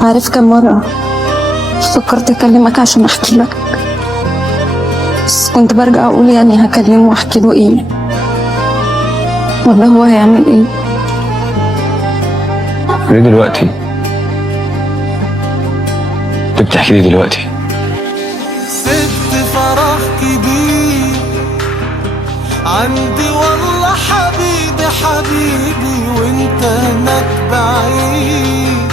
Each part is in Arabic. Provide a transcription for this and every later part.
عارف كم مرة فكرت أكلمك عشان أحكي لك، بس كنت برجع أقول يعني هكلمه وأحكي له إيه، ولا هو هيعمل إيه؟ ليه دلوقتي؟ انت بتحكي لي دلوقتي؟ سبت فرح كبير عندي والله حبيبي حبيبي، وانت هناك بعيد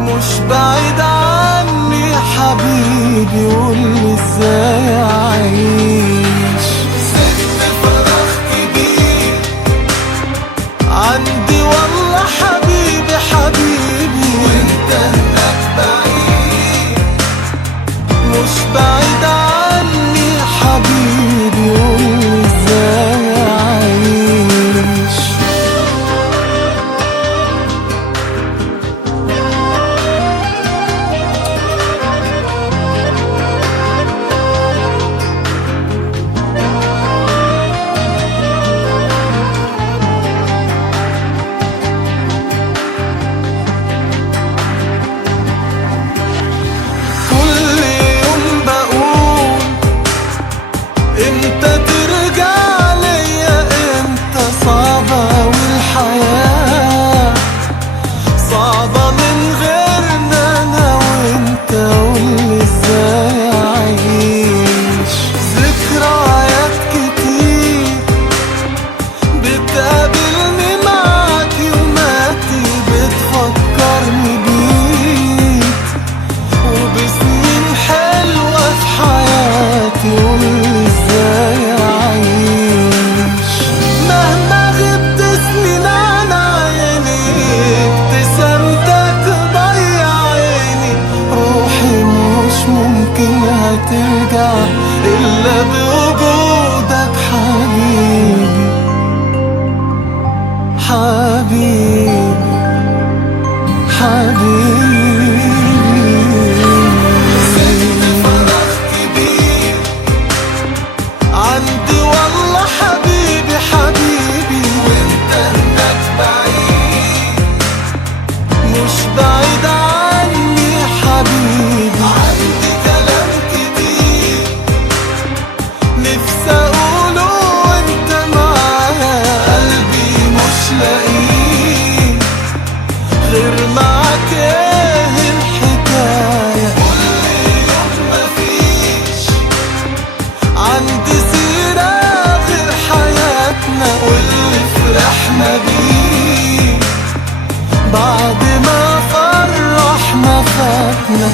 مش بعيد عني حبيبي، قولي ازاي اعيش. سبت فرح كبير عندي والله حبيبي حبيبي، وانت هناك بعيد مش بعيد عني حبيبي، قولي ازاي اعيش. كل يوم بقول امتى ترجع ليا، امتى صعبة والحياة صعبة من غيرنا انا وانت، قولي ازاي اعيش. ذكريات كتير بتقابلني معاك يوماتي، بتفكرني بيك وبسنين حلوة في حياتي، قولي ازاي اعيش. مهما غبت سنين عن عيني ابتسامتك ضيع عيني، روحي مش ممكن هترجع الا بوجودك حبيبي حبيبي حبيبي. سبت فرح كبير عندي والله حبيبي حبيبي، وانت هناك بعيد مش بعيد عني حبيبي. عندي كلام كتير نفسي اقوله وانت معايا، قلبي مش لاقيه غير معاك، ايه الحكاية؟ كل يوم مفيش عندي سيرة غير حياتنا واللي فرحنا بيه بعد ما فرحنا فاتنا.